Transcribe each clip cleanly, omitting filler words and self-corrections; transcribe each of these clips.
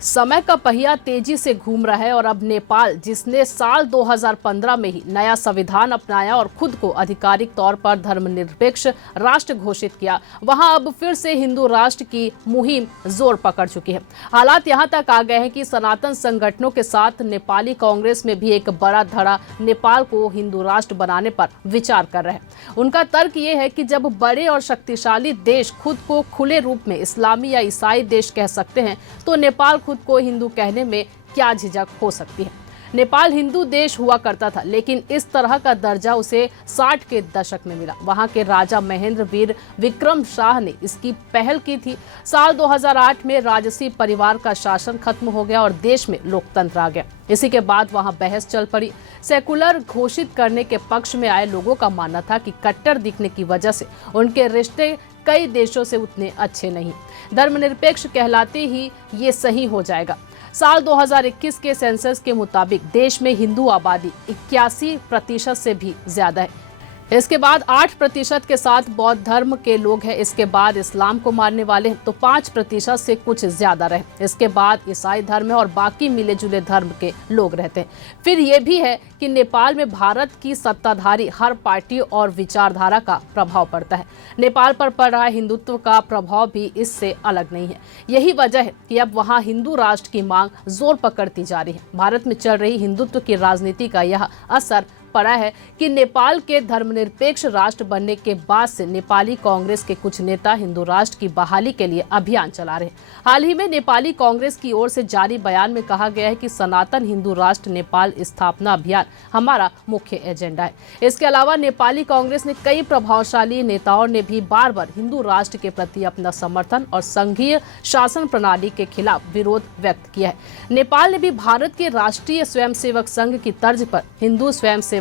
समय का पहिया तेजी से घूम रहा है और अब नेपाल, जिसने साल 2015 में ही नया संविधान अपनाया और खुद को आधिकारिक तौर पर धर्मनिरपेक्ष राष्ट्र घोषित किया, वहां अब फिर से हिंदू राष्ट्र की मुहिम जोर पकड़ चुकी है। हालात यहां तक आ गए हैं कि सनातन संगठनों के साथ नेपाली कांग्रेस में भी एक बड़ा धड़ा नेपाल को हिंदू राष्ट्र बनाने पर विचार कर रहे हैं। उनका तर्क ये है कि जब बड़े और शक्तिशाली देश खुद को खुले रूप में इस्लामी या ईसाई देश कह सकते हैं, तो नेपाल खुद को हिंदू कहने में क्या झिझक हो सकती है। नेपाल हिंदू देश हुआ करता था, लेकिन इस तरह का दर्जा उसे 60 के दशक में मिला। वहां के राजा महेंद्र वीर विक्रम शाह ने इसकी पहल की थी। साल 2008 में राजसी परिवार का शासन खत्म हो गया और देश में लोकतंत्र आ गया। इसी के बाद वहां बहस चल पड़ी। सेकुलर घोषित करने के पक्ष में आए लोगों का मानना था कि कट्टर दिखने की वजह से उनके रिश्ते कई देशों से उतने अच्छे नहीं। धर्मनिरपेक्ष कहलाते ही ये सही हो जाएगा। साल 2021 के सेंसस के मुताबिक देश में हिंदू आबादी 81% से भी ज्यादा है। इसके बाद 8% के साथ बौद्ध धर्म के लोग हैं। इसके बाद इस्लाम को मानने वाले तो 5% से कुछ ज्यादा रहे। इसके बाद ईसाई धर्म है और बाकी मिले जुले धर्म के लोग रहते हैं। फिर ये भी है कि नेपाल में भारत की सत्ताधारी हर पार्टी और विचारधारा का प्रभाव पड़ता है। नेपाल पर पड़ रहा हिंदुत्व का प्रभाव भी इससे अलग नहीं है। यही वजह है कि अब वहाँ हिंदू राष्ट्र की मांग जोर पकड़ती जा रही है। भारत में चल रही हिंदुत्व की राजनीति का यह असर पड़ा है कि नेपाल के धर्मनिरपेक्ष राष्ट्र बनने के बाद से नेपाली कांग्रेस के कुछ नेता हिंदू राष्ट्र की बहाली के लिए अभियान चला रहे हैं। हाल ही में नेपाली कांग्रेस की ओर से जारी बयान में कहा गया है कि सनातन हिंदू राष्ट्र नेपाल स्थापना अभियान हमारा मुख्य एजेंडा है। इसके अलावा नेपाली कांग्रेस ने कई प्रभावशाली नेताओं ने भी बार बार हिंदू राष्ट्र के प्रति अपना समर्थन और संघीय शासन प्रणाली के खिलाफ विरोध व्यक्त किया है। नेपाल ने भी भारत के राष्ट्रीय स्वयंसेवक संघ की तर्ज पर हिंदू स्वयंसेवक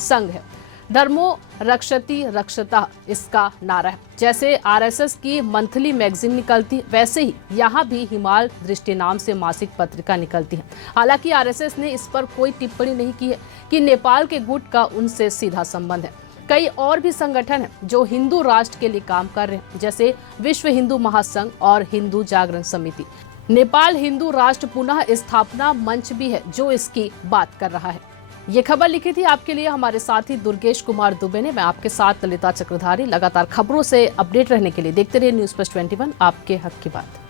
संघ है। धर्मो रक्षति रक्षता इसका नारा है। जैसे आरएसएस की मंथली मैगजीन निकलती, वैसे ही यहाँ भी हिमाल दृष्टि नाम से मासिक पत्रिका निकलती है। हालांकि आरएसएस ने इस पर कोई टिप्पणी नहीं की है कि नेपाल के गुट का उनसे सीधा संबंध है। कई और भी संगठन हैं जो हिंदू राष्ट्र के लिए काम कर रहे हैं, जैसे विश्व हिंदू महासंघ और हिंदू जागरण समिति। नेपाल हिंदू राष्ट्र पुनः स्थापना मंच भी है जो इसकी बात कर रहा है। ये खबर लिखी थी आपके लिए हमारे साथी दुर्गेश कुमार दुबे ने। मैं आपके साथ ललिता चक्रधारी। लगातार खबरों से अपडेट रहने के लिए देखते रहिए न्यूज़ प्लस 21, आपके हक की बात।